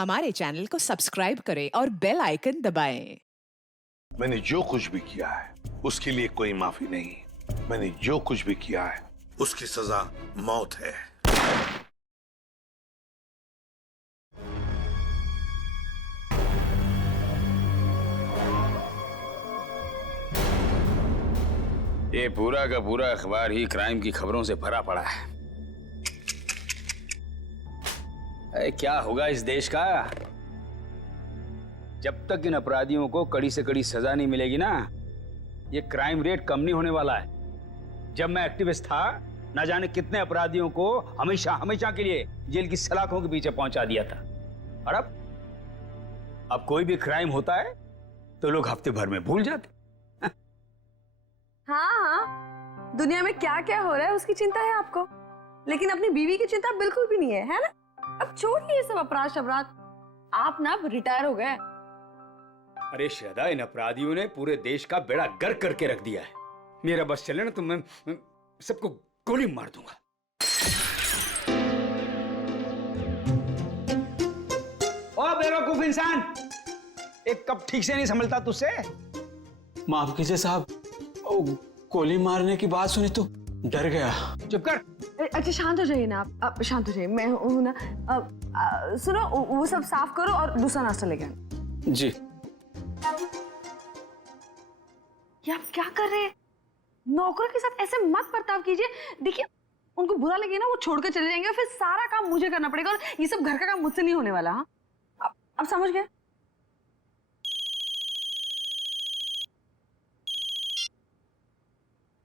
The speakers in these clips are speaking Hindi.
हमारे चैनल को सब्सक्राइब करें और बेल आइकन दबाएं। मैंने जो कुछ भी किया है उसके लिए कोई माफी नहीं। मैंने जो कुछ भी किया है उसकी सजा मौत है। ये पूरा का पूरा अखबार ही क्राइम की खबरों से भरा पड़ा है। अरे क्या होगा इस देश का जब तक इन अपराधियों को कड़ी से कड़ी सजा नहीं मिलेगी ना। ये क्राइम रेट कम नहीं होने वाला है। जब मैं एक्टिविस्ट था ना जाने कितने अपराधियों को हमेशा हमेशा के लिए जेल की सलाखों के पीछे पहुंचा दिया था। और अब कोई भी क्राइम होता है तो लोग हफ्ते भर में भूल जाते। हाँ, दुनिया में क्या क्या हो रहा है उसकी चिंता है आपको, लेकिन अपनी बीवी की चिंता बिल्कुल भी नहीं है ना? अब छोड़िए ये सब अपराध शबराध, आप ना रिटायर हो गए। अरे श्रद्धा, इन अपराधियों ने पूरे देश का बेड़ा गर्क करके रख दिया है। मेरा बस चले ना तो मैं सबको गोली मार दूंगा। ओ बेवकूफ इंसान, एक कप ठीक से नहीं संभलता तुझसे? माफ कीजिए साहब, गोली मारने की बात सुनी तो डर गया। चुप कर। अच्छा शांत हो जाइए ना आप शांत हो जाइए। मैं हूं ना। सुनो, वो सब साफ करो और दूसरा नाश्ता लेके आना। जी। ये आप क्या कर रहे हैं? नौकरों के साथ ऐसे मत बर्ताव कीजिए। देखिए, उनको बुरा लगे ना, वो छोड़ कर चले जाएंगे और फिर सारा काम मुझे करना पड़ेगा और ये सब घर का काम मुझसे नहीं होने वाला। हाँ, आप समझ गए?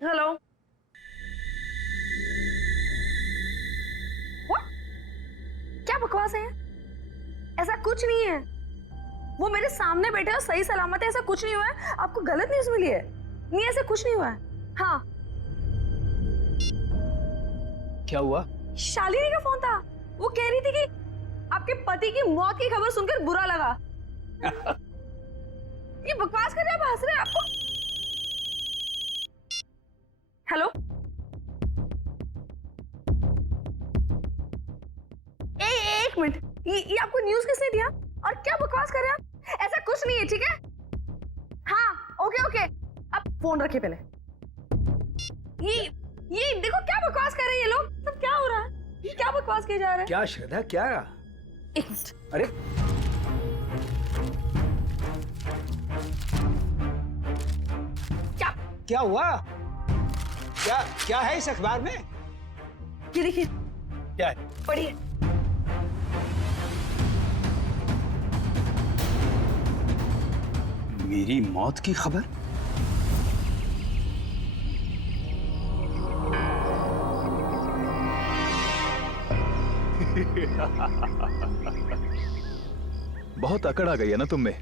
हेलो। क्या बकवास है? ऐसा कुछ नहीं है। वो मेरे सामने बैठे और सही सलामत है, ऐसा कुछ नहीं हुआ है। आपको गलत न्यूज़ मिली है। नहीं, ऐसा कुछ नहीं हुआ है। हाँ। क्या हुआ? शालिनी का फोन था। वो कह रही थी कि आपके पति की मौत की खबर सुनकर बुरा लगा। ये बकवास कर रहे हैं, आप हंस रहे हैं। आपको हेलो, एक मिनट, ये आपको न्यूज़ किसने दिया और क्या बकवास कर रहे हैं आप? ऐसा कुछ नहीं है, ठीक है? हाँ, ओके, आप फोन रखिए पहले। ये देखो क्या बकवास कर रहे हैं ये लोग। सब क्या हो रहा है? ये क्या बकवास किए जा रहे हैं? क्या श्रद्धा, क्या? एक मिनट। अरे क्या हुआ? क्या है इस अखबार में? ये देखिए। क्या है? पढ़िए। मेरी मौत की खबर? बहुत अकड़ आ गई है ना तुम में।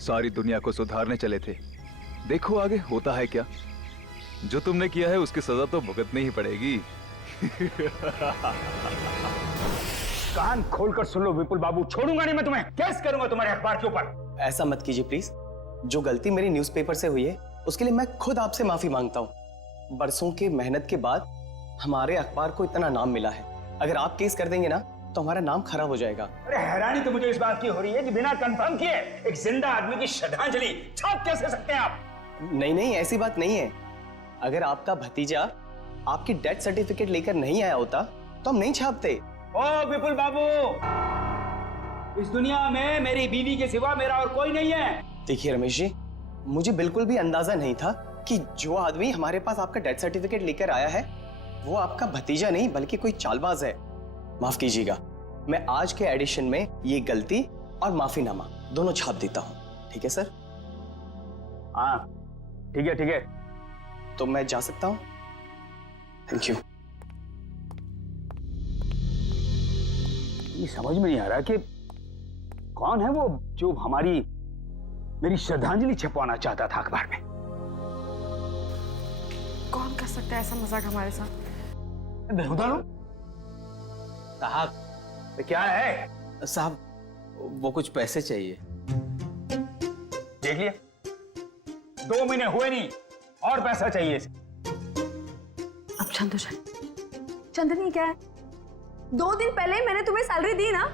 सारी दुनिया को सुधारने चले थे, देखो आगे होता है क्या। जो तुमने किया है उसकी सजा तो भुगतनी ही पड़ेगी। कान खोलकर सुन लो विपुल बाबू, छोड़ूंगा नहीं मैं तुम्हें। केस करूंगा तुम्हारे अखबार के ऊपर। ऐसा मत कीजिए प्लीज। जो गलती मेरी न्यूज़पेपर से हुई है उसके लिए मैं खुद आपसे माफी मांगता हूँ। बरसों के मेहनत के बाद हमारे अखबार को इतना नाम मिला है। अगर आप केस कर देंगे ना तो हमारा नाम खराब हो जाएगा। अरे हैरानी तो मुझे इस बात की हो रही है कि बिना कंफर्म किए एक जिंदा आदमी की श्रद्धांजलि छाप कैसे सकते हैं आप? नहीं, ऐसी बात नहीं है। अगर आपका भतीजा आपकी डेथ सर्टिफिकेट लेकर नहीं आया होता तो हम नहीं छापते। ओ विपुल बाबू, इस दुनिया में मेरी बीवी के सिवा मेरा और कोई नहीं है। देखिए रमेश जी, मुझे बिल्कुल भी अंदाजा नहीं था कि जो आदमी हमारे पास आपका डेथ सर्टिफिकेट लेकर आया है वो आपका भतीजा नहीं बल्कि कोई चालबाज है। माफ कीजिएगा, मैं आज के एडिशन में ये गलती और माफीनामा दोनों छाप देता हूँ। ठीक है सर? हाँ ठीक है। तो मैं जा सकता हूँ? Thank you. ये समझ में नहीं आ रहा कि कौन है वो जो मेरी श्रद्धांजलि छपवाना चाहता था अखबार में। कौन कर सकता है ऐसा मजाक हमारे साथ? साहब तो क्या है? साहब, वो कुछ पैसे चाहिए। देख लिया, 2 महीने हुए नहीं और पैसा चाहिए इसे। अब शांत हो जाए। चंदनी क्या है, 2 दिन पहले मैंने तुम्हें सैलरी दी ना,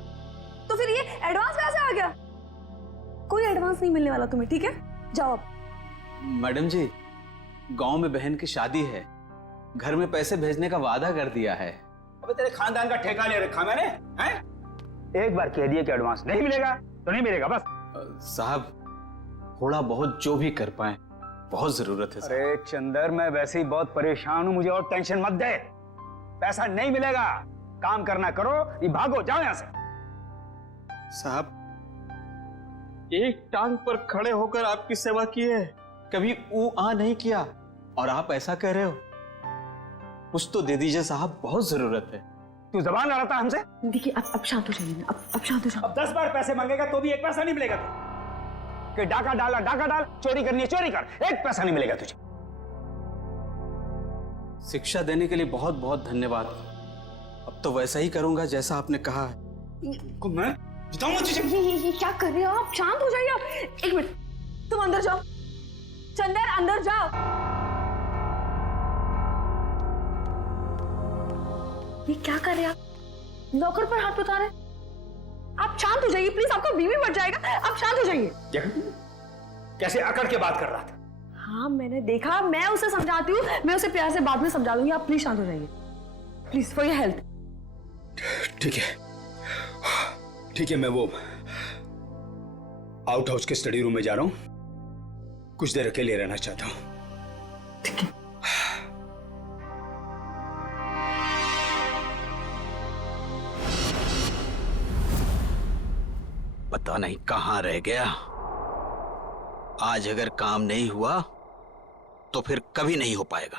तो फिर ये एडवांस एडवांस नहीं मिलने वाला तुम्हें, ठीक है? जाओ अब। मैडम जी, गांव में बहन की शादी है, घर में पैसे भेजने का वादा कर दिया है। अबे तेरे खानदान का ठेका ले रखा मैंने, हैं? एक बार कह दिया कि एडवांस नहीं मिलेगा तो नहीं मिलेगा बस। साहब, थोड़ा बहुत जो भी कर पाए, बहुत जरूरत है साहब। अरे चंदर, मैं वैसे ही बहुत परेशान हूं, मुझे और टेंशन मत दे। पैसा नहीं मिलेगा, काम करना करो, ये भागो, जाओ यहां से। साहब, एक टांग पर खड़े होकर आपकी सेवा की है, कभी ऊ आ नहीं किया, और आप ऐसा कह रहे हो? कुछ तो दे दीजिए साहब, बहुत जरूरत है। तू जबान लड़ाता हमसे? देखिए अब शांत हो जाइए ना, अब शांत हो जाओ। अब 10 बार पैसे मांगेगा तो भी एक पैसा नहीं मिलेगा तुझे। कि डाका डाला, डाका डाल, चोरी करनी है चोरी कर, एक पैसा नहीं मिलेगा तुझे। शिक्षा देने के लिए बहुत बहुत धन्यवाद। अब तो वैसा ही करूंगा जैसा आपने कहा है। मैं बताऊंगा तुझे। ये क्या कर रहे हो आप? शांत हो जाइए आप। एक मिनट, तुम अंदर जाओ। चंदर, अंदर जाओ। ये क्या कर रहे हैं आप? नौकर पर हाथ उठा रहे हैं? आप शांत हो जाइए प्लीज, आपका बीवी बढ़ जाएगा। आप शांत हो जाइए। कैसे अकड़ के बात कर रहा था? हाँ मैंने देखा, मैं उसे समझाती हूँ, मैं उसे प्यार से बाद में समझा दूंगी। आप प्लीज शांत हो जाइए, प्लीज, फॉर योर हेल्थ। ठीक है, ठीक है, मैं वो आउट हाउस के स्टडी रूम में जा रहा हूं, कुछ देर अकेले रहना चाहता हूं। ठीक है। पता नहीं कहां रह गया। आज अगर काम नहीं हुआ तो फिर कभी नहीं हो पाएगा।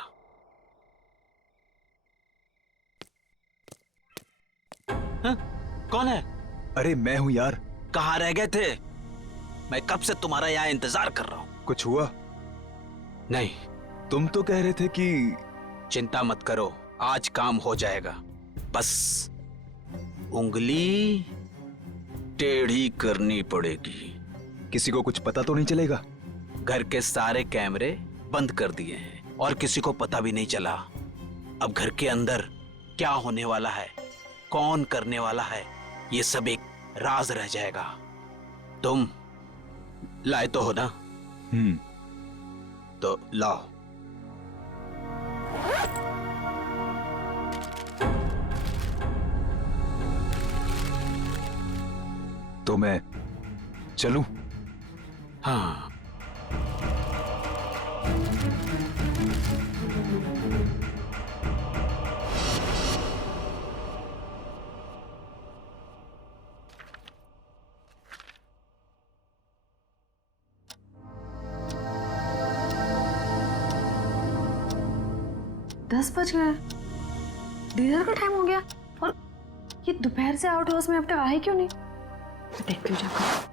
हाँ? कौन है? अरे मैं हूं यार। कहां रह गए थे? मैं कब से तुम्हारा यहाँ इंतजार कर रहा हूं। कुछ हुआ? नहीं, तुम तो कह रहे थे कि चिंता मत करो, आज काम हो जाएगा। बस उंगली टेढ़ी करनी पड़ेगी। किसी को कुछ पता तो नहीं चलेगा? घर के सारे कैमरे बंद कर दिए हैं और किसी को पता भी नहीं चला। अब घर के अंदर क्या होने वाला है, कौन करने वाला है, ये सब एक राज रह जाएगा। तुम लाए तो हो ना? तो लाओ। तो मैं चलूं? हाँ। दस बज गए, डिनर का टाइम हो गया, और ये दोपहर से आउट हाउस में अब तक आए क्यों नहीं? देखती हूँ जाकर।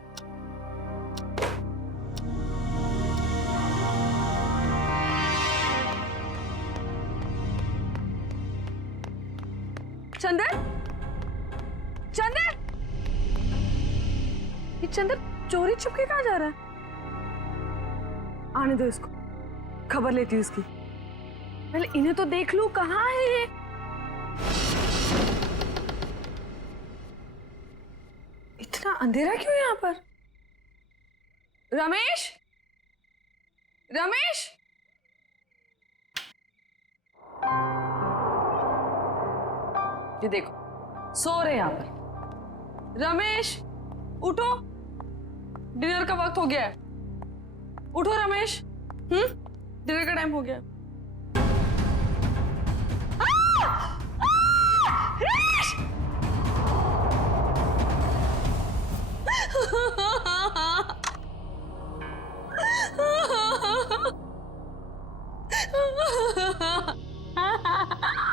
चंदर, चंदर, ये चंदर चोरी छुपके कहाँ जा रहा है? आने दो इसको, खबर लेती हूँ इसकी। पहले इन्हें तो देख लूं, कहाँ है ये? इतना अंधेरा क्यों यहाँ पर? रमेश, रमेश, ये देखो सो रहे यहाँ पर। रमेश उठो, डिनर का वक्त हो गया है। उठो रमेश, डिनर का टाइम हो गया।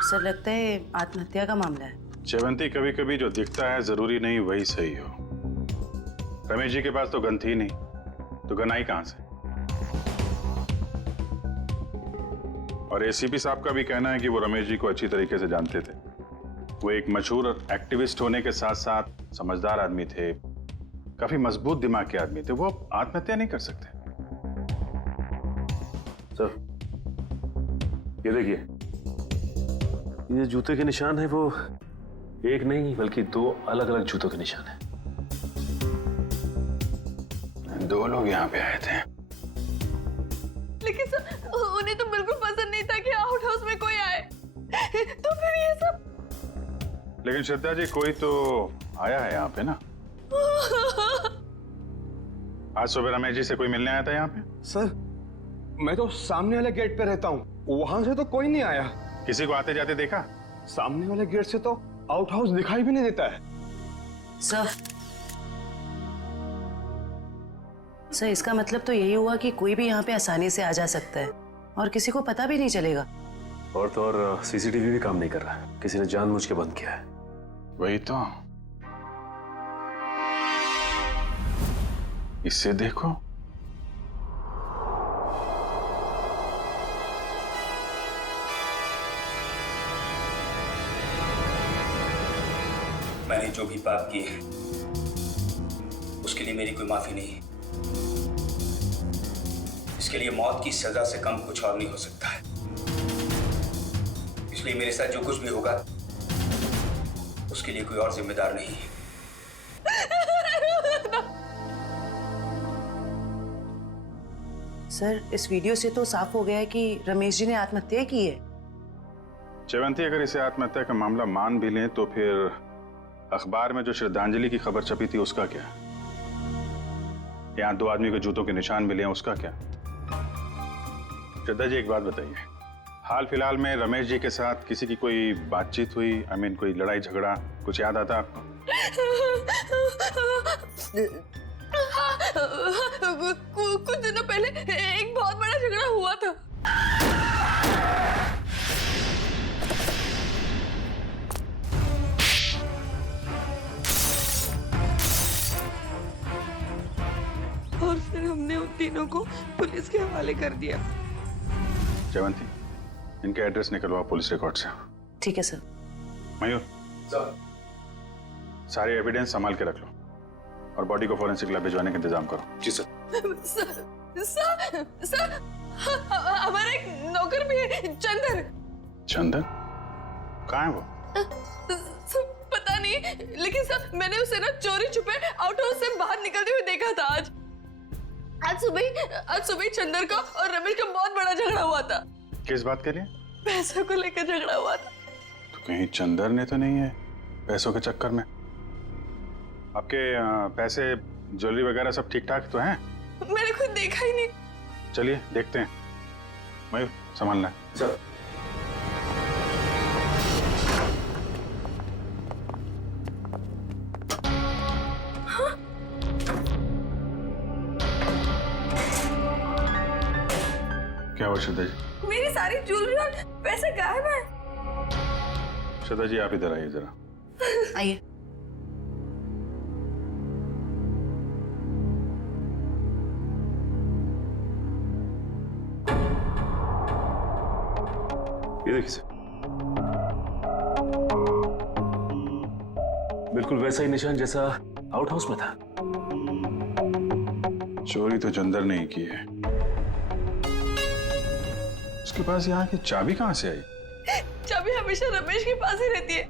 सर लगता है आत्महत्या का मामला है। जयवंती, कभी कभी जो दिखता है जरूरी नहीं वही सही हो। रमेश जी के पास तो गन थी नहीं, तो गन आई कहां से? और एसीपी साहब का भी कहना है कि वो रमेश जी को अच्छी तरीके से जानते थे। वो एक मशहूर एक्टिविस्ट होने के साथ साथ समझदार आदमी थे, काफी मजबूत दिमाग के आदमी थे। वो आत्महत्या नहीं कर सकते। सर ये देखिए, ये जूते के निशान है वो एक नहीं बल्कि दो अलग अलग जूतों के निशान है। 2 लोग यहाँ पे आए थे। लेकिन सर उन्हें तो बिल्कुल पसंद नहीं था कि आउट हाउस में कोई आए, तो फिर ये सब। लेकिन श्रद्धा जी, कोई तो आया है यहाँ पे ना। आज सुबह रमेश जी से कोई मिलने आया था यहाँ पे? सर मैं तो सामने वाले गेट पे रहता हूँ, वहां से तो कोई नहीं आया। किसी को आते जाते देखा? सामने वाले गेट से तो आउट हाउस दिखाई भी नहीं देता है। सर इसका मतलब तो यही हुआ कि कोई भी यहाँ पे आसानी से आ जा सकता है और किसी को पता भी नहीं चलेगा। और तो और सीसीटीवी भी काम नहीं कर रहा, किसी ने जानबूझ के बंद किया है। वही तो, इससे देखो। मैंने जो भी पाप किए उसके लिए मेरी कोई माफी नहीं। इसके लिए मौत की सजा से कम कुछ और नहीं हो सकता है। इसलिए मेरे साथ जो कुछ भी होगा उसके लिए कोई और जिम्मेदार नहीं है। सर इस वीडियो से तो साफ हो गया है कि रमेश जी ने आत्महत्या की है। जयवंती, अगर इसे आत्महत्या का मामला मान भी लें तो फिर अखबार में जो श्रद्धांजलि की खबर छपी थी उसका क्या? यहाँ 2 आदमी के जूतों के निशान मिले हैं, उसका क्या? श्रद्धा जी, एक बात बताइए, हाल फिलहाल में रमेश जी के साथ किसी की कोई बातचीत हुई? कोई लड़ाई झगड़ा कुछ याद आता आपको? कुछ दिनों पहले एक बहुत बड़ा झगड़ा हुआ था। और फिर हमने उन तीनों को पुलिस के हवाले कर दिया। जयवंती, इनके एड्रेस निकलवाओ पुलिस रिकॉर्ड से। ठीक है सर। मयूर, सारे एविडेंस संभाल के रख लो और बॉडी को फॉरेंसिक लैब भिजवाने का इंतजाम करो। जी सर। सर हमारा एक नौकर भी है, चंदन। चंदन? कहाँ है वो? पता नहीं, लेकिन सर मैंने उसे ना चोरी छुपे आउट हाउस से बाहर निकलते हुए देखा था। आज सुबह ही चंदन का और रमेश का बहुत बड़ा झगड़ा हुआ था। किस बात के लिए? पैसों को लेकर झगड़ा हुआ था। तो कहीं चंदन ने तो नहीं है पैसों के चक्कर में? आपके पैसे, ज्वेलरी वगैरह सब ठीक ठाक तो हैं? मैंने खुद देखा ही नहीं। चलिए देखते हैं। मयूर, संभालना है। सर क्या हुआ श्रद्धा जी? मेरी सारी ज्वेलरी और पैसे गायब है। श्रद्धा जी, आप इधर आइए जरा। आइए। ये देखिए सर, बिल्कुल वैसा ही निशान जैसा आउट हाउस में था। चोरी तो चंदर ने ही की है। उसके पास यहाँ की चाबी कहाँ से आई? चाबी हमेशा रमेश के पास ही रहती है।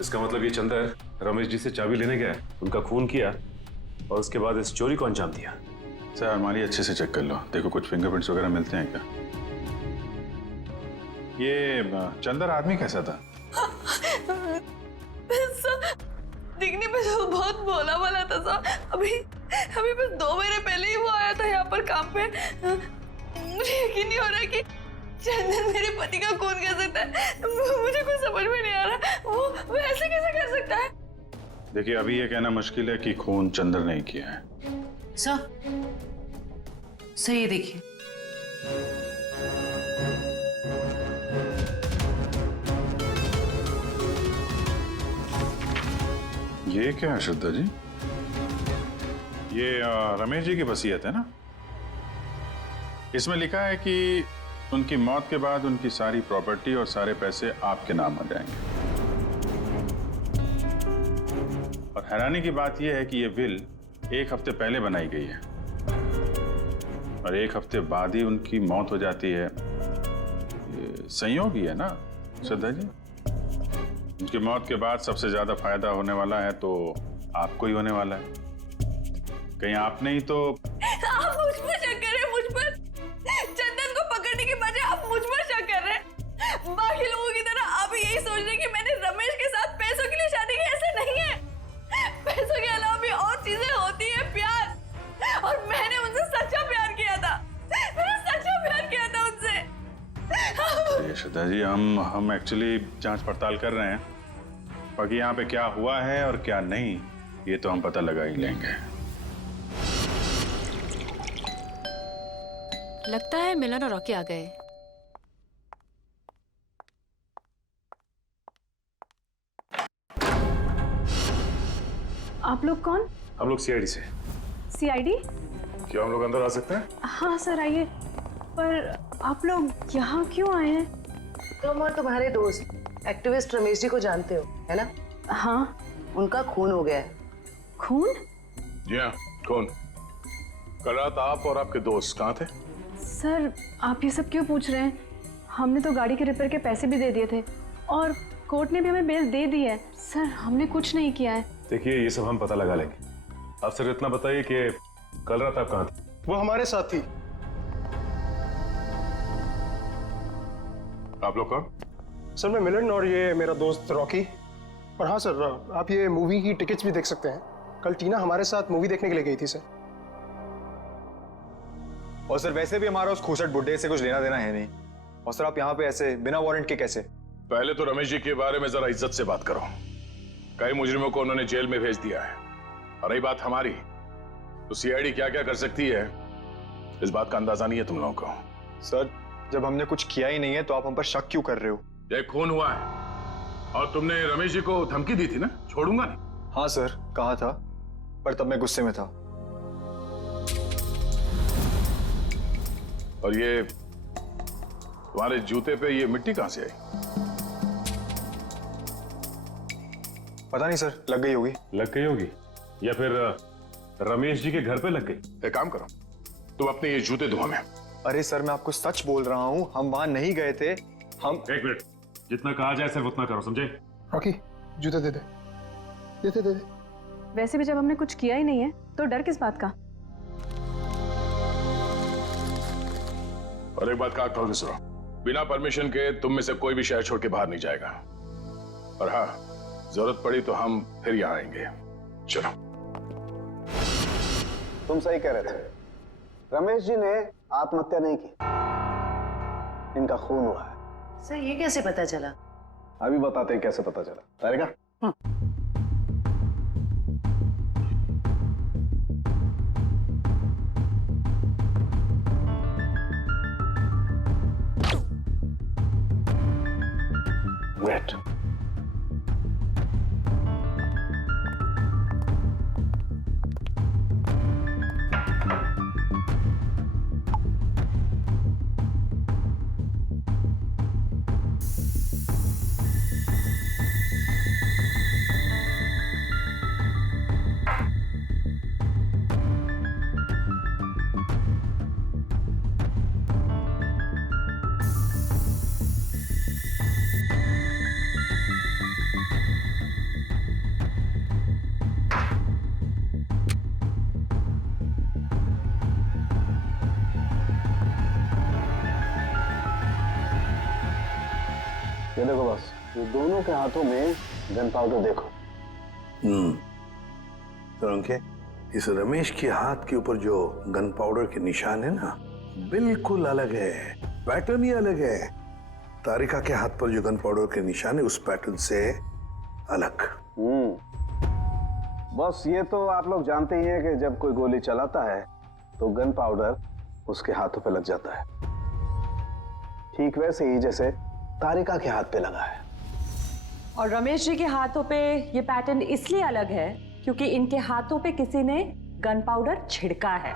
इसका मतलब ये चंदर रमेश जी से चाबी लेने गया, उनका खून किया और उसके बाद इस चोरी को अंजाम दिया। सर, अलमारी अच्छे से चेक कर लो, देखो कुछ फिंगरप्रिंट्स वगैरह मिलते हैं क्या? ये चंदर आदमी कैसा था? दिखने में तो बहुत भोला वाला था सर। अभी बस 2 महीने पहले ही वो आया था यहाँ पर काम पे। मुझे यकीन नहीं हो रहा कि चंदन मेरे पति का खून कर सकता है। मुझे कुछ समझ में नहीं आ रहा, वो ऐसे कैसे कर सकता है? देखिए, अभी ये कहना मुश्किल है कि खून चंदर ने किया है। सर ये देखिए। ये क्या है श्रद्धा जी? ये रमेश जी की वसीयत है ना? इसमें लिखा है कि उनकी मौत के बाद उनकी सारी प्रॉपर्टी और सारे पैसे आपके नाम आ जाएंगे। और हैरानी की बात यह है कि ये विल 1 हफ्ते पहले बनाई गई है और 1 हफ्ते बाद ही उनकी मौत हो जाती है। ये संयोग ही है ना श्रद्धा जी? उनकी मौत के बाद सबसे ज्यादा फायदा होने वाला है तो आपको ही होने वाला है। कहीं आपने ही तो। आप मुझ पर शक कर रहे हैं, मुझ पर। चंदन को पकड़ने के बजाय आप मुझ पर शक कर रहे हैं। बाकी लोगों की तरह आप यही सोच रहे हैं कि मैंने रमेश के साथ पैसों के लिए शादी की। ऐसे नहीं है। पैसों के अलावा भी और चीजें होती है, प्यार। और मैंने उनसे सच्चा प्यार किया था। मैंने सच्चा प्यार किया था उनसे। यशोदा जी, हम एक्चुअली जांच पड़ताल कर रहे हैं। बाकी यहाँ पे क्या हुआ है और क्या नहीं, ये तो हम पता लगा ही लेंगे। लगता है मिलन और रॉकी आ गए। आप लोग कौन? हम लोग सीआईडी से। सीआईडी? क्या हम लोग अंदर आ सकते हैं? हाँ सर, आइए। पर आप लोग यहाँ क्यों आए हैं? तुम और तुम्हारे दोस्त एक्टिविस्ट रमेश जी को जानते हो, है ना? हाँ। उनका खून हो गया है। खून? जी हाँ, कौन? कल रात आप और आपके दोस्त कहाँ थे? सर, आप ये सब क्यों पूछ रहे हैं? हमने तो गाड़ी के रिपेयर के पैसे भी दे दिए थे और कोर्ट ने भी हमें बेल दे दी है। सर, हमने कुछ नहीं किया है। देखिए, ये सब हम पता लगा लेंगे। आप सिर्फ इतना बताइए कि कल रात आप कहाँ थे? वो हमारे साथ थी। आप लोग कौन? सर, मैं मिलन और ये मेरा दोस्त रॉकी। और हाँ सर, आप ये मूवी की टिकट्स भी देख सकते हैं। कल टीना हमारे साथ मूवी देखने के लिए गई थी सर। और सर वैसे भी हमारा उस खूसट बुड्ढे से कुछ लेना देना है नहीं। और सर आप यहाँ पे ऐसे बिना वारंट के कैसे? पहले तो रमेश जी के बारे में जरा इज्जत से बात करो। कई मुजरिमों को उन्होंने जेल में भेज दिया है। और रही बात हमारी, तो सीआईडी क्या क्या कर सकती है, इस बात का अंदाजा नहीं है तुम लोगों को। सर, जब हमने कुछ किया ही नहीं है तो आप हम पर शक क्यों कर रहे हो? ये खून हुआ है और तुमने रमेश जी को धमकी दी थी ना, छोड़ूंगा नहीं। हाँ सर, कहा था, पर तब मैं गुस्से में था। और ये तुम्हारे जूते पे ये मिट्टी कहां से आई? पता नहीं सर, लग गई होगी। लग गई होगी या फिर रमेश जी के घर पे लग गई। एक काम करो, तुम अपने ये जूते धो में। अरे सर, मैं आपको सच बोल रहा हूँ, हम वहां नहीं गए थे। हम। एक मिनट, जितना कहा जाए सिर्फ उतना करो, समझे? रॉकी, जूते दे दे। दे दे। वैसे भी जब हमने कुछ किया ही नहीं है तो डर किस बात का? और एक बात काट के सुनो, बिना परमिशन के तुम में से कोई भी शहर छोड़ के बाहर नहीं जाएगा। और हाँ, जरूरत पड़ी तो हम फिर यहाँ आएंगे। चलो। तुम सही कह रहे थे, रमेश जी ने आत्महत्या नहीं की, इनका खून हुआ है। सर, ये कैसे पता चला? अभी बताते हैं कैसे पता चला। तारिका, वेट। ये देखो बस, ये दोनों के हाथों में गन पाउडर देखो। तो इस रमेश के हाथ के ऊपर जो गन पाउडर के निशान है ना, बिल्कुल अलग है, पैटर्न ही अलग है। तारिका के हाथ पर जो गन पाउडर के निशान है उस पैटर्न से अलग। बस ये तो आप लोग जानते ही हैं कि जब कोई गोली चलाता है तो गन पाउडर उसके हाथों पे लग जाता है, ठीक वैसे ही जैसे तारिका के हाथ पे लगा है। और रमेश जी के हाथों पे ये पैटर्न इसलिए अलग है क्योंकि इनके हाथों पे किसी ने गन पाउडर छिड़का है।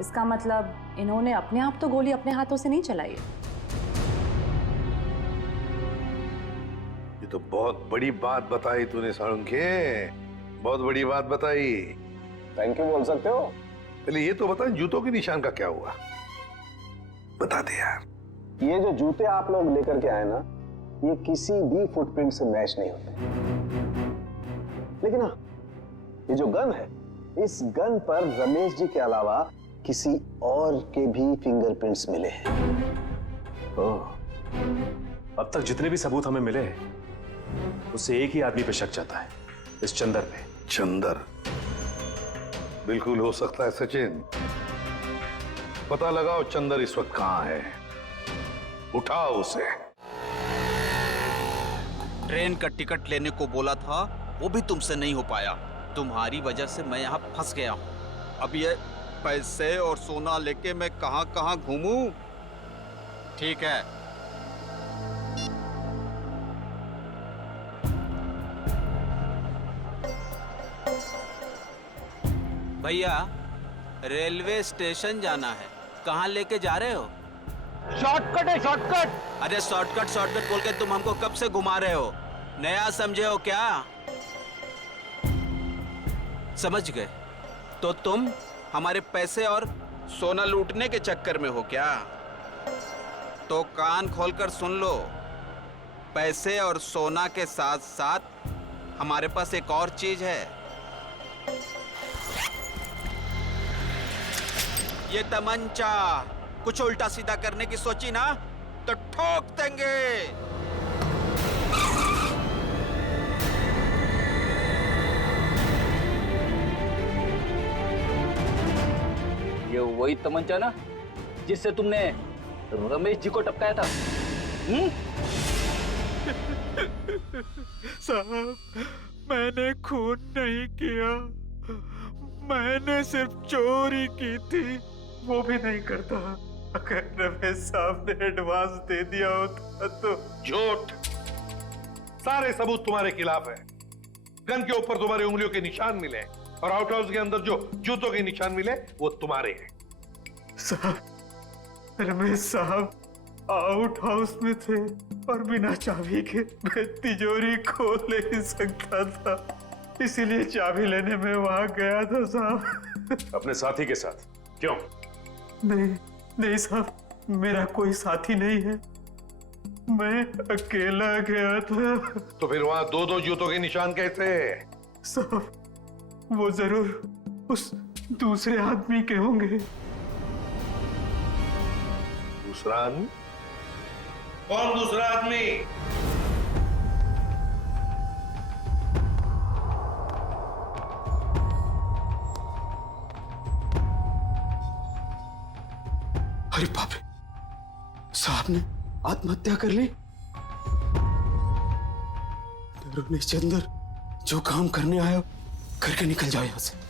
इसका मतलब इन्होंने अपने आप तो गोली अपने हाथों से नहीं चलाई है। ये तो बहुत बड़ी बात बताई तूने साळुंखे, बहुत बड़ी बात बताई। थैंक यू बोल सकते हो। पहले ये तो बता, जूतों के निशान का क्या हुआ, बता दे यार। ये जो जूते आप लोग लेकर के आए ना, ये किसी भी फुटप्रिंट से मैच नहीं होते। लेकिन हाँ, ये जो गन है इस गन पर रमेश जी के अलावा किसी और के भी फिंगरप्रिंट्स मिले हैं। ओह, अब तक जितने भी सबूत हमें मिले हैं उससे एक ही आदमी पे शक जाता है, इस चंदर पे। चंदर? बिल्कुल हो सकता है सचिन। पता लगाओ चंदर इस वक्त कहां है, उठाओ उसे। ट्रेन का टिकट लेने को बोला था, वो भी तुमसे नहीं हो पाया। तुम्हारी वजह से मैं यहाँ फंस गया हूँ। अब ये पैसे और सोना लेके मैं कहाँ कहाँ घूमूं? ठीक है, भैया रेलवे स्टेशन जाना है, कहाँ लेके जा रहे हो? शॉर्टकट है, शॉर्टकट। अरे शॉर्टकट बोल के तुम हमको कब से घुमा रहे हो? नया समझे हो क्या? समझ गए तो तुम हमारे पैसे और सोना लूटने के चक्कर में हो क्या? तो कान खोलकर सुन लो, पैसे और सोना के साथ साथ हमारे पास एक और चीज है। ये तमंचा। कुछ उल्टा सीधा करने की सोची ना तो ठोक देंगे। ये वही तमंचा ना जिससे तुमने रमेश जी को टपकाया था? साहब, मैंने खून नहीं किया, मैंने सिर्फ चोरी की थी, वो भी नहीं करता। अगर रमेश साहब ने एडवांस दे दिया होता तो। झूठ। सारे सबूत तुम्हारे खिलाफ है। गन के ऊपर तुम्हारी उंगलियों के निशान मिले और आउट हाउस के अंदर जो जूतों के निशान मिले वो तुम्हारे हैं। साहब, रमेश साहब आउट हाउस में थे और बिना चाबी के मैं तिजोरी खोल नहीं सकता था, इसीलिए चाबी लेने में वहां गया था साहब। अपने साथी के साथ? क्यों? नहीं साहब, मेरा कोई साथी नहीं है, मैं अकेला गया था। तो फिर वहां दो दो जूतों के निशान कैसे? साहब, वो जरूर उस दूसरे आदमी के होंगे। दूसरा आदमी? कौन दूसरा आदमी? अरे बाप रे, साहब ने आत्महत्या कर ली। रमेश चंदर जो काम करने आया करके निकल जाओ यहां से।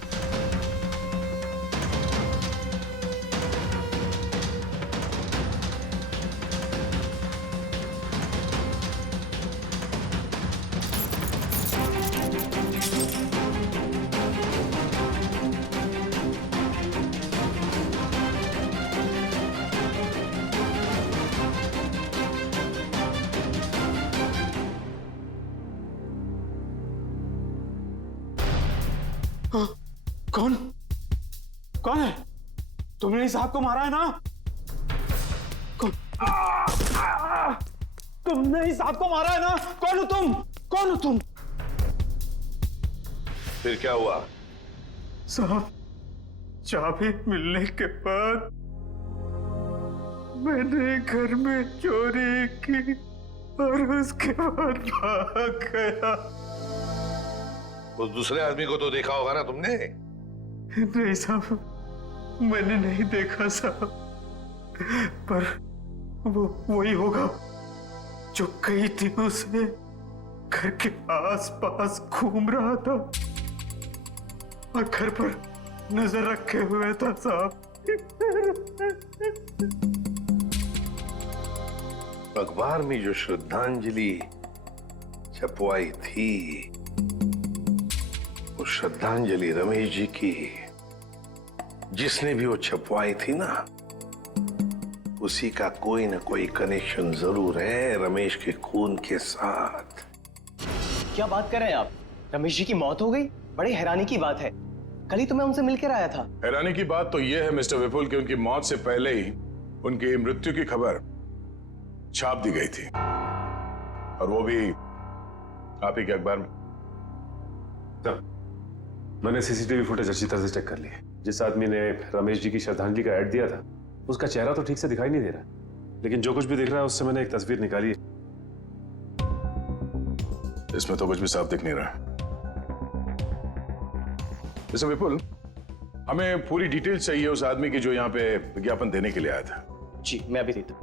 कौन है? तुमने इस साहब को मारा है ना? तुमने इस साहब को मारा है ना? कौन हो तुम? कौन हो तुम? फिर क्या हुआ? साहब, चाबी मिलने के बाद मैंने घर में चोरी की और उसके बाद भाग गया। उस दूसरे आदमी को तो देखा होगा ना तुमने? नहीं साहब, मैंने नहीं देखा साहब, पर वो वही होगा जो कही थी उसे घर के आस-पास घूम रहा था और घर पर नजर रखे हुए था साहब। अखबार में जो श्रद्धांजलि छपवाई थी, वो श्रद्धांजलि रमेश जी की, जिसने भी वो छपवाई थी ना, उसी का कोई ना कोई कनेक्शन जरूर है रमेश के खून के साथ। क्या बात कर रहे हैं आप? रमेश जी की मौत हो गई? बड़ी हैरानी की बात है। कल ही तो मैं उनसे मिलकर आया था। हैरानी की बात तो यह है मिस्टर विपुल कि उनकी मौत से पहले ही उनकी मृत्यु की खबर छाप दी गई थी, और वो भी आप ही के अखबार में। मैंने सीसीटीवी फुटेज अच्छी तरह से चेक कर ली है। जिस आदमी ने रमेश जी की श्रद्धांजलि का ऐड दिया था उसका चेहरा तो ठीक से दिखाई नहीं दे रहा, लेकिन जो कुछ भी दिख रहा है उससे मैंने एक तस्वीर निकाली है। इसमें तो कुछ भी साफ दिख नहीं रहा। जैसे विपुल, हमें पूरी डिटेल चाहिए उस आदमी की जो यहाँ पे विज्ञापन देने के लिए आया था। जी मैं अभी देता हूँ।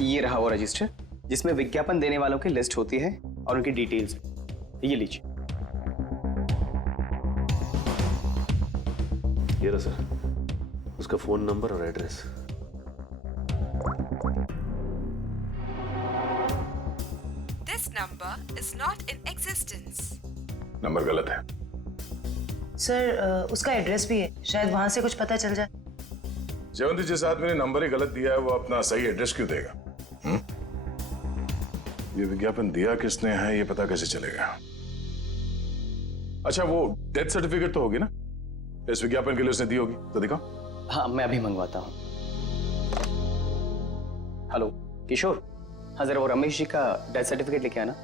ये रहा वो रजिस्टर जिसमें विज्ञापन देने वालों की लिस्ट होती है और उनकी डिटेल्स। ये लीजिए। ये रहा सर, उसका फोन नंबर और address. This number is not in existence. Number गलत है। सर उसका एड्रेस भी है, शायद वहां से कुछ पता चल जाए। जयवंती, जिस आदमी ने नंबर ही गलत दिया है वो अपना सही एड्रेस क्यों देगा? ये विज्ञापन दिया किसने है ये पता कैसे चलेगा? अच्छा, वो डेथ सर्टिफिकेट तो होगी ना इस विज्ञापन के लिए उसने दी होगी, तो दिखाओ। हाँ मैं अभी मंगवाता हूँ। हेलो किशोर, हाँ जरा वो रमेश जी का डेथ सर्टिफिकेट लेके आना।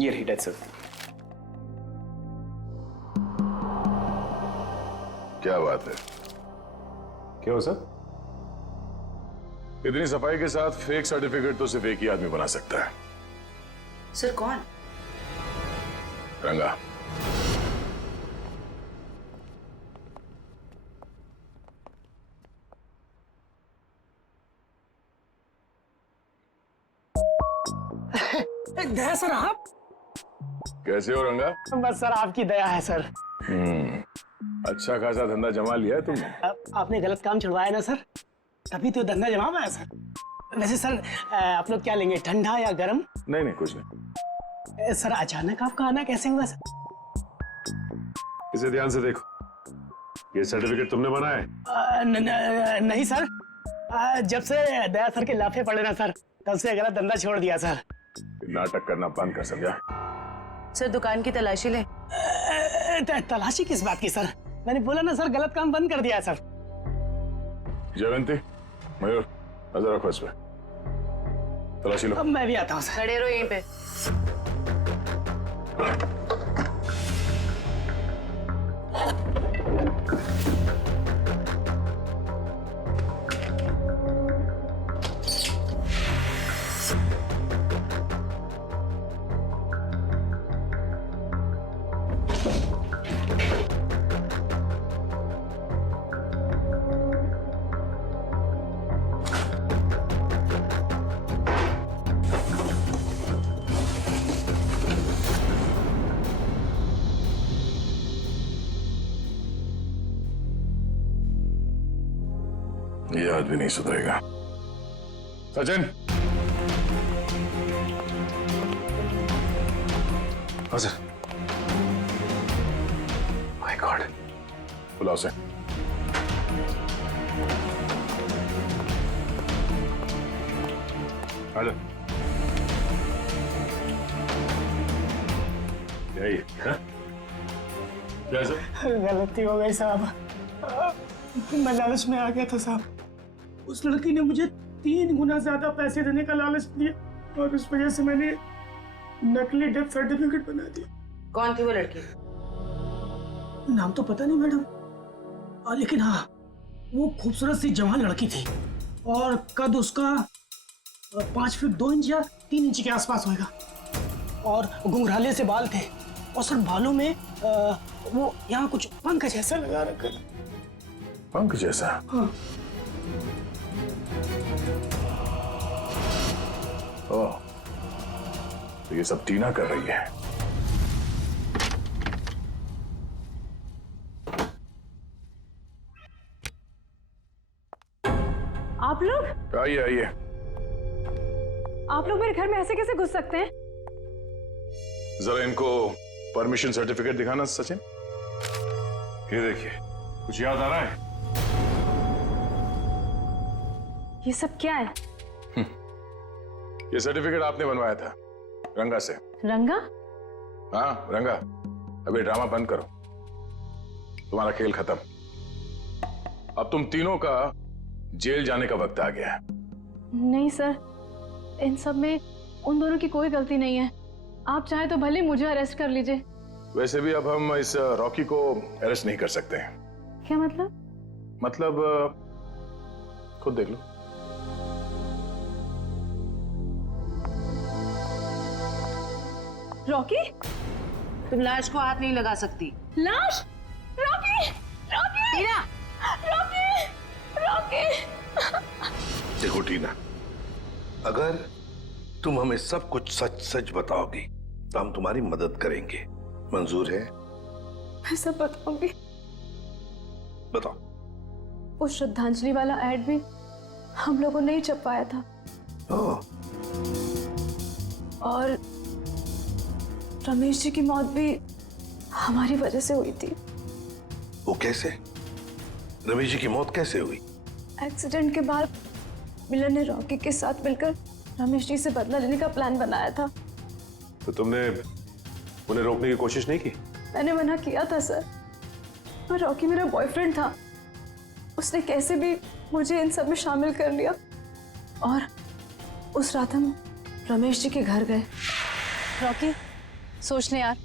ये रही डेथ सर्टिफिकेट। क्या बात है? क्या हो सर? इतनी सफाई के साथ फेक सर्टिफिकेट तो सिर्फ एक ही आदमी बना सकता है। सर कौन? रंगा। दया सर, आप कैसे हो रंगा? बस सर आपकी दया है सर। अच्छा खासा धंधा जमा लिया है तुमने। आपने गलत काम छुड़वाया ना सर, तभी तो धंधा जमा पाया सर। वैसे सर आप लोग क्या लेंगे, ठंडा या गर्म? नहीं कुछ नहीं। सर अचानक आपका आना कैसे हुआ सर? इसे ध्यान से देखो, ये सर्टिफिकेट तुमने बनाया है? नहीं सर, जब से दया सर के लाफे पड़े ना सर, तब से गलत धंधा छोड़ दिया सर। नाटक करना बंद कर, समझा? सर दुकान की तलाशी ले। तलाशी किस बात की सर? मैंने बोला ना सर, गलत काम बंद कर दिया है सर। जयवंती, मयूर, नजर रखो इस पे। तलाशी लो। अब मैं भी आता हूँ सर। खड़े रहो यहीं पे। ये आदमी नहीं सुधरेगा। सचिन। हाँ सर। माय गॉड, बुलाओ से। आजा। यही है? क्या सर? गलती हो गई साहब, मैं लालच में आ गया था साहब। उस लड़की ने मुझे 3 गुना ज्यादा पैसे देने का लालच दिया और उस वजह से मैंने नकली डेथ सर्टिफिकेट बना दिया। कौन थी वो लड़की? नाम तो पता नहीं मैडम, लेकिन हाँ वो खूबसूरत सी जवान लड़की थी और कद उसका 5 फीट 2 इंच या 3 इंच के आसपास होगा और घुंघराले से बाल थे और सर बालों में वो यहाँ कुछ पंख जैसा लगा रखा था। पंख जैसा? हाँ। ओह, तो ये सब टीना कर रही है। आप लोग? आइए आइए। आप लोग मेरे घर में ऐसे कैसे घुस सकते हैं? जरा इनको परमिशन सर्टिफिकेट दिखाना सचिन। ये देखिए, कुछ याद आ रहा है? ये सब क्या है? ये सर्टिफिकेट आपने बनवाया था रंगा से। रंगा? हाँ रंगा, अभी ड्रामा बंद करो, तुम्हारा खेल खत्म। अब तुम तीनों का जेल जाने का वक्त आ गया है। नहीं सर, इन सब में उन दोनों की कोई गलती नहीं है। आप चाहे तो भले मुझे अरेस्ट कर लीजिए। वैसे भी अब हम इस रॉकी को अरेस्ट नहीं कर सकते हैं। क्या मतलब? मतलब खुद देख लो। रॉकी, तुम लाश को हाथ नहीं लगा सकती। लाश? रॉकी, रॉकी, टीना, रॉकी, रॉकी। देखो टीना, अगर तुम हमें सब कुछ सच सच बताओगी तो हम तुम्हारी मदद करेंगे। मंजूर है? मैं सब बताऊंगी। बताओ। वो श्रद्धांजलि वाला एड भी हम लोगों ने ही छपवाया था। और रमेश जी की मौत भी हमारी वजह से हुई थी। वो कैसे? रमेश जी की मौत कैसे हुई? एक्सीडेंट के बाद मिलन ने रॉकी के साथ मिलकर रमेश जी से बदला लेने का प्लान बनाया था। तो तुमने उन्हें रोकने की कोशिश नहीं की? मैंने मना किया था सर, पर रॉकी मेरा बॉयफ्रेंड था। उसने कैसे भी मुझे इन सब में शामिल कर लिया और उस रात हम रमेश जी के घर गए। रॉकी, सोच ले यार,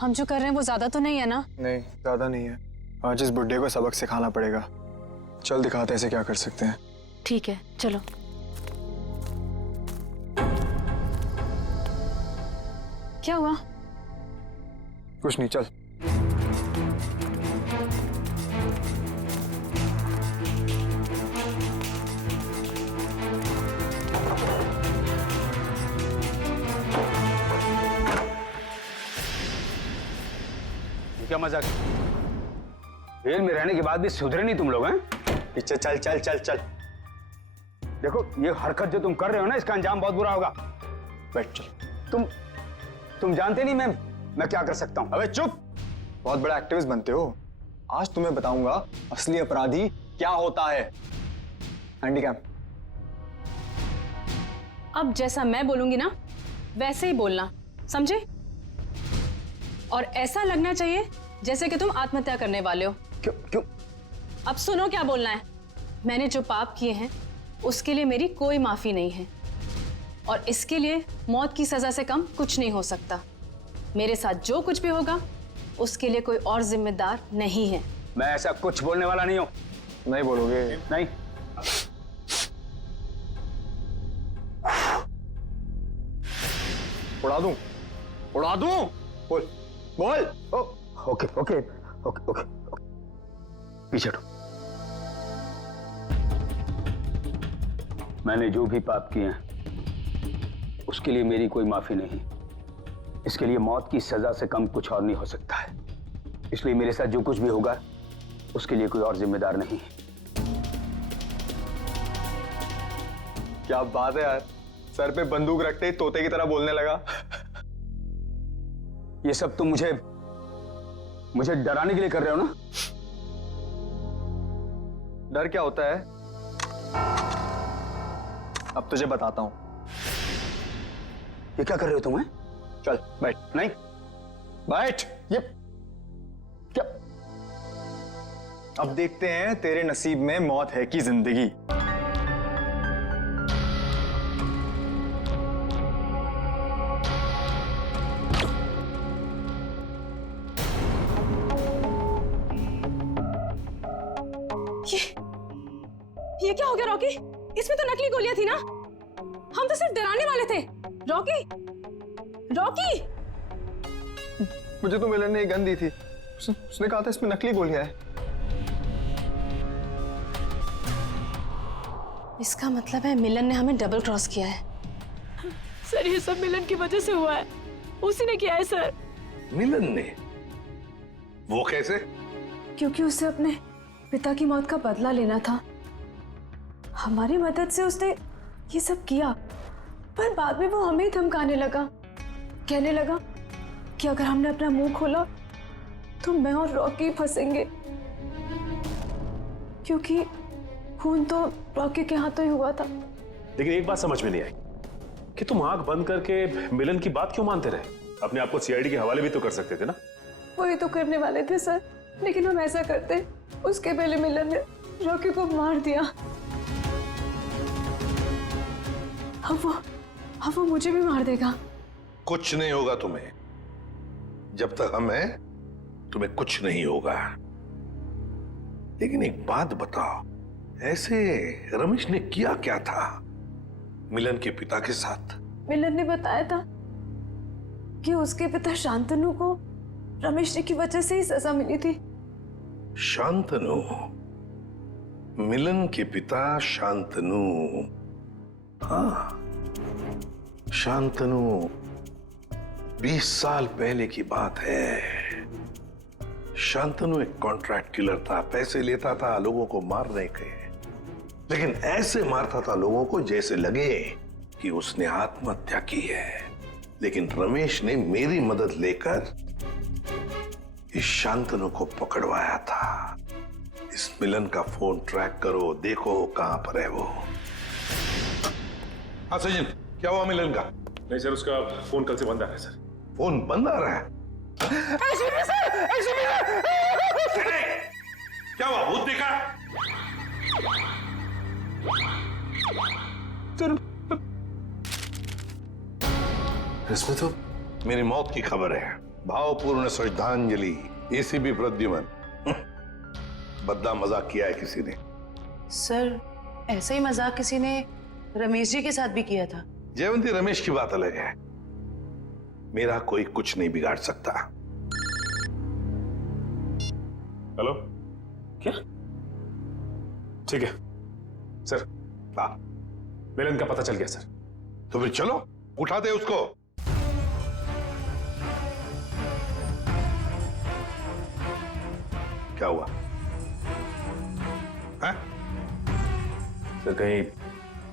हम जो कर रहे हैं वो ज्यादा तो नहीं है ना? नहीं, ज्यादा नहीं है। आज इस बुड्ढे को सबक सिखाना पड़ेगा। चल दिखाते हैं इसे क्या कर सकते हैं। ठीक है, चलो। क्या हुआ? कुछ नहीं, चल। क्या मजाक? जेल में रहने के बाद भी सुधरे नहीं तुम लोग हैं? पीछे चल चल चल चल। देखो, ये हरकत जो तुम कर रहे हो ना, इसका अंजाम बहुत बुरा होगा। बैठ चल। तुम जानते नहीं मैं क्या कर सकता हूं। अबे चुप! बहुत बड़ा एक्टिविस्ट बनते हो। आज तुम्हें बताऊंगा असली अपराधी क्या होता है। हैंडीकैप। अब जैसा मैं बोलूंगी ना वैसे ही बोलना, समझे? और ऐसा लगना चाहिए जैसे कि तुम आत्महत्या करने वाले हो। क्यों? अब सुनो क्या बोलना है। मैंने जो पाप किए हैं उसके लिए मेरी कोई माफी नहीं है, और इसके लिए मौत की सजा से कम कुछ नहीं हो सकता। मेरे साथ जो कुछ भी होगा उसके लिए कोई और जिम्मेदार नहीं है। मैं ऐसा कुछ बोलने वाला नहीं हूं। नहीं बोलोगे? नहीं। उड़ा दूं? उड़ा दूं? बोल बोल। ओके ओके ओके ओके, पीछे हटो। मैंने जो भी पाप किए हैं उसके लिए मेरी कोई माफी नहीं। इसके लिए मौत की सजा से कम कुछ और नहीं हो सकता है। इसलिए मेरे साथ जो कुछ भी होगा उसके लिए कोई और जिम्मेदार नहीं। क्या बात है यार, सर पे बंदूक रखते ही तोते की तरह बोलने लगा। ये सब तुम मुझे डराने के लिए कर रहे हो ना? डर क्या होता है अब तुझे बताता हूं। ये क्या कर रहे हो तुम? चल बैठ। नहीं बैठ। ये क्या? अब देखते हैं तेरे नसीब में मौत है कि जिंदगी। ये क्या हो गया रॉकी? इसमें तो नकली गोलियां थी ना? हम तो सिर्फ डराने वाले थे। Rocky, Rocky! मुझे तो मिलन ने एक गन दी थी। उसने कहा था इसमें नकली गोलियां हैं। इसका मतलब है मिलन ने हमें डबल क्रॉस किया है। सर, ये सब मिलन की वजह से हुआ है। उसी ने किया है सर। मिलन ने? वो कैसे? क्योंकि उसे अपने पिता की मौत का बदला लेना था। हमारी मदद से उसने ये सब किया, पर बाद में वो हमें ही धमकाने लगा। कहने लगा कि अगर हमने अपना मुंह खोला तो मैं और रॉकी फंसेंगे, क्योंकि खून तो रॉकी के हाथों ही हुआ था। लेकिन एक बात समझ में नहीं आई कि तुम आंख बंद करके मिलन की बात क्यों मानते रहे? अपने आप को सीआईडी के हवाले भी तो कर सकते थे ना? वही तो करने वाले थे सर, लेकिन हम ऐसा करते उसके पहले मिलन ने रॉकी को मार दिया। अब वो मुझे भी मार देगा। कुछ नहीं होगा तुम्हें। जब तक हम हैं तुम्हें कुछ नहीं होगा। लेकिन एक बात बताओ, ऐसे रमेश ने किया क्या था मिलन के पिता के साथ? मिलन ने बताया था कि उसके पिता शांतनु को रमेश जी की वजह से ही सजा मिली थी। शांतनु? मिलन के पिता शांतनु? हाँ, शांतनु 20 साल पहले की बात है। शांतनु एक कॉन्ट्रैक्ट किलर था, पैसे लेता था लोगों को मारने के, लेकिन ऐसे मारता था लोगों को जैसे लगे कि उसने आत्महत्या की है। लेकिन रमेश ने मेरी मदद लेकर इस शांतनु को पकड़वाया था। इस मिलन का फोन ट्रैक करो, देखो कहां पर है वो। हाँ सचिन, क्या हुआ मिलन का? नहीं सर, उसका फोन कल से बंद आ रहा है सर। फोन बंद आ रहा है? क्या हुआ, भूत देखा? इसमें तो मेरी मौत की खबर है। भावपूर्ण श्रद्धांजलि, एसीपी प्रद्युमन। बद्दा मजाक किया है किसी ने। सर, ऐसा ही मजाक किसी ने रमेश जी के साथ भी किया था। जयवंती, रमेश की बात अलग है। मेरा कोई कुछ नहीं बिगाड़ सकता। हेलो, क्या? ठीक है सर। हाँ, मिलन का पता चल गया सर। तो फिर चलो उठा दे उसको। क्या हुआ? है? सर, कहीं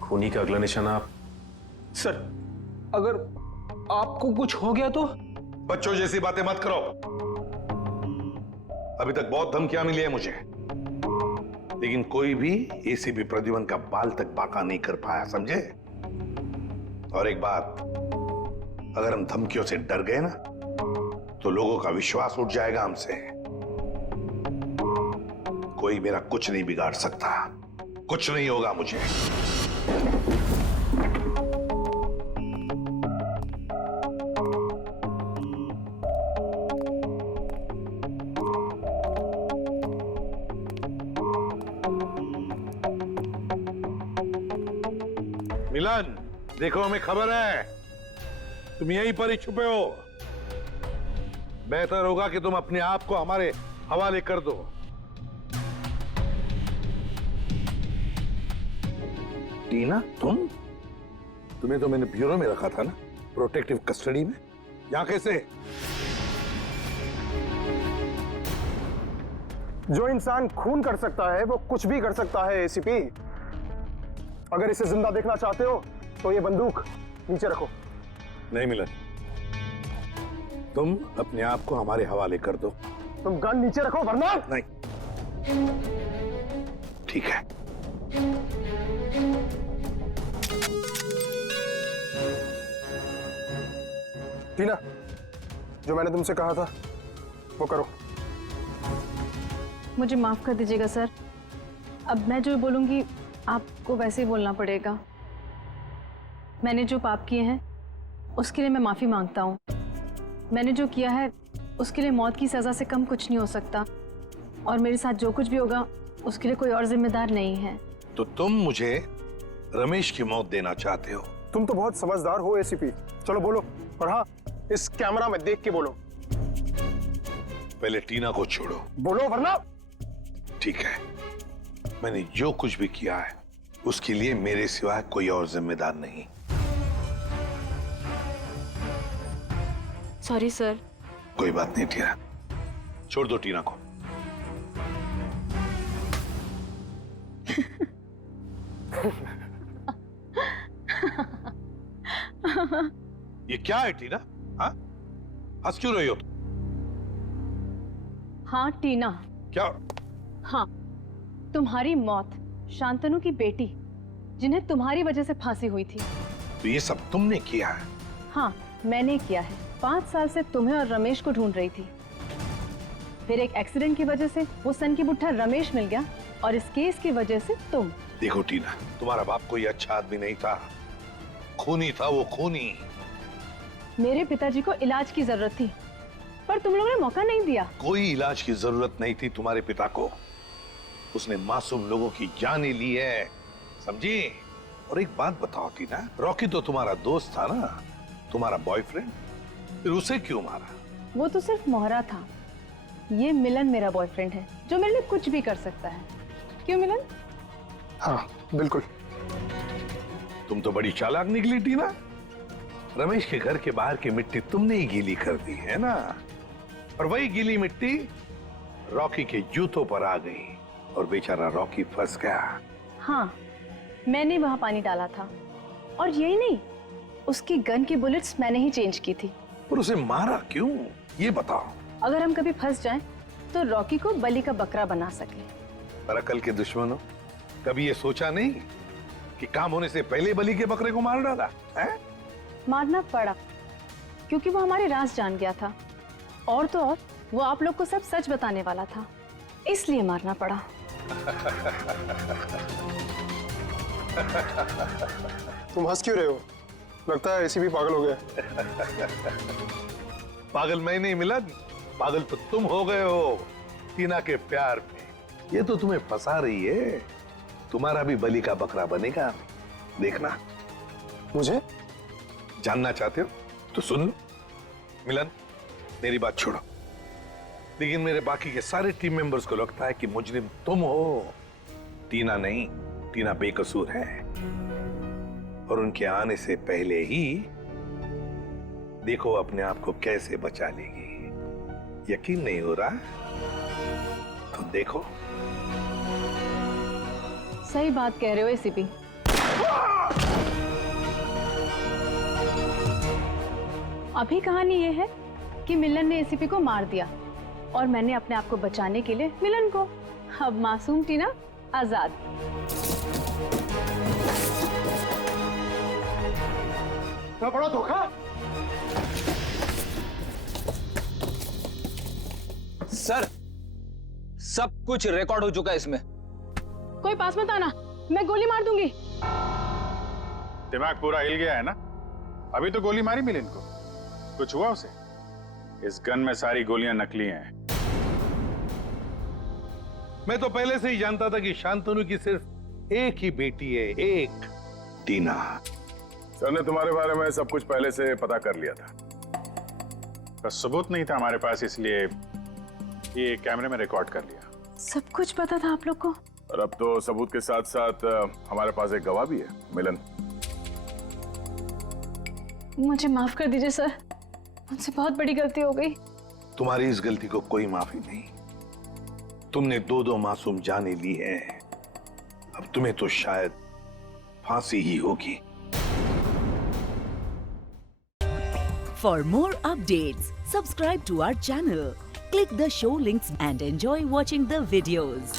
खूनी का अगला निशाना आप? सर, अगर आपको कुछ हो गया तो? बच्चों जैसी बातें मत करो। अभी तक बहुत धमकियां मिली है मुझे, लेकिन कोई भी एसीपी प्रद्युमन का बाल तक बांका नहीं कर पाया, समझे? और एक बात, अगर हम धमकियों से डर गए ना तो लोगों का विश्वास उठ जाएगा हमसे। कोई मेरा कुछ नहीं बिगाड़ सकता, कुछ नहीं होगा मुझे। मिलन, देखो हमें खबर है तुम यहीं पर ही छुपे हो। बेहतर होगा कि तुम अपने आप को हमारे हवाले कर दो। टीना, तुम्हें तो मैंने ब्यूरो में रखा था ना, प्रोटेक्टिव कस्टडी में। यहां कैसे? जो इंसान खून कर सकता है वो कुछ भी कर सकता है एसीपी। अगर इसे जिंदा देखना चाहते हो तो ये बंदूक नीचे रखो। नहीं मिलन, तुम अपने आप को हमारे हवाले कर दो। तुम गन नीचे रखो वरना। नहीं, ठीक है। टीना, जो मैंने तुमसे कहा था वो करो। मुझे माफ कर दीजिएगा सर, अब मैं जो बोलूंगी आपको वैसे ही बोलना पड़ेगा। मैंने जो पाप किए हैं उसके लिए मैं माफी मांगता हूँ। मैंने जो किया है उसके लिए मौत की सजा से कम कुछ नहीं हो सकता, और मेरे साथ जो कुछ भी होगा उसके लिए कोई और जिम्मेदार नहीं है। तो तुम मुझे रमेश की मौत देना चाहते हो? तुम तो बहुत समझदार हो एसीपी। चलो बोलो, और हाँ, इस कैमरा में देख के बोलो। पहले टीना को छोड़ो। बोलो वरना। ठीक है, मैंने जो कुछ भी किया है उसके लिए मेरे सिवाय कोई और जिम्मेदार नहीं। Sorry sir. कोई बात नहीं टीना, छोड़ दो टीना को। ये क्या है टीना? हाँ, हंस क्यों रही हो? हाँ टीना। क्या? हाँ, तुम्हारी मौत शांतनु की बेटी, जिन्हें तुम्हारी वजह से फांसी हुई थी। तो ये सब तुमने किया है? हाँ, मैंने किया है। 5 साल से तुम्हें और रमेश को ढूंढ रही थी, फिर एक एक्सीडेंट की वजह से वो सन की बुट्ठा रमेश मिल गया, और इस केस की वजह से तुम। देखो टीना, तुम्हारा बाप कोई अच्छा आदमी नहीं था, खूनी था वो, खूनी। मेरे पिताजी को इलाज की जरूरत थी, पर तुम लोगों ने मौका नहीं दिया। कोई इलाज की जरूरत नहीं थी तुम्हारे पिता को, उसने मासूम लोगों की जानें ली है, समझी? और एक बात बताओ टीना, रॉकी तो तुम्हारा दोस्त था ना, तुम्हारा बॉयफ्रेंड, फिर उसे क्यों मारा? वो तो सिर्फ मोहरा था। ये मिलन मेरा बॉयफ्रेंड है, जो मेरे लिए कुछ भी कर सकता है। क्यों मिलन? हाँ बिल्कुल। तुम तो बड़ी चालाक निकली टीना। रमेश के घर के बाहर की मिट्टी तुमने ही गीली कर दी है ना, और वही गीली मिट्टी रॉकी के जूतों पर आ गई और बेचारा रॉकी फंस गया। हाँ, मैंने वहां पानी डाला था, और यही नहीं, उसकी गन की बुलेट्स मैंने ही चेंज की थी। पर उसे मारा क्यों, ये बताओ। अगर हम कभी फंस जाएं, तो रॉकी को बलि का बकरा बना सके। पर अकल के दुश्मनों, कभी ये सोचा नहीं कि काम होने से पहले बलि के बकरे को मार डाला है? मारना पड़ा क्योंकि वो हमारे राज जान गया था, और तो और वो आप लोग को सब सच बताने वाला था, इसलिए मारना पड़ा। तुम हंस क्यों रहे हो? लगता है एसीपी पागल हो गया। पागल मैं नहीं मिलन, पागल तो तुम हो गए हो टीना के प्यार में। ये तो तुम्हें फंसा रही है, तुम्हारा भी बलि का बकरा बनेगा, देखना। मुझे जानना चाहते हो तो सुन लो। मिलन, मेरी बात छोड़ो, लेकिन मेरे बाकी के सारे टीम मेंबर्स को लगता है कि मुजरिम तुम हो, टीना नहीं। टीना बेकसूर है, और उनके आने से पहले ही देखो अपने आप को कैसे बचा लेगी। यकीन नहीं हो रहा तो देखो। सही बात कह रहे हो एसीपी। अभी कहानी ये है कि मिलन ने एसीपी को मार दिया, और मैंने अपने आप को बचाने के लिए मिलन को। अब मासूम टीना आजाद। क्या बड़ा धोखा। सर, सब कुछ रिकॉर्ड हो चुका है इसमें। कोई पास मत आना, मैं गोली मार दूंगी। दिमाग पूरा हिल गया है ना? अभी तो गोली मारी मिलन को, कुछ हुआ उसे? इस गन में सारी गोलियां नकली हैं। मैं तो पहले से ही जानता था कि शांतनु की सिर्फ एक ही बेटी है, एक, टीना। सर ने तुम्हारे बारे में सब कुछ पहले से पता कर लिया था, बस सबूत नहीं था हमारे पास, इसलिए ये कैमरे में रिकॉर्ड कर लिया। सब कुछ पता था आप लोग को? और अब तो सबूत के साथ साथ हमारे पास एक गवाह भी है, मिलन। मुझे माफ कर दीजिए सर, मुझसे बहुत बड़ी गलती हो गई। तुम्हारी इस गलती को कोई माफी नहीं। तुमने दो मासूम जाने ली है, अब तुम्हें तो शायद फांसी ही होगी। For more updates, subscribe to our channel, click the show links and enjoy watching the videos.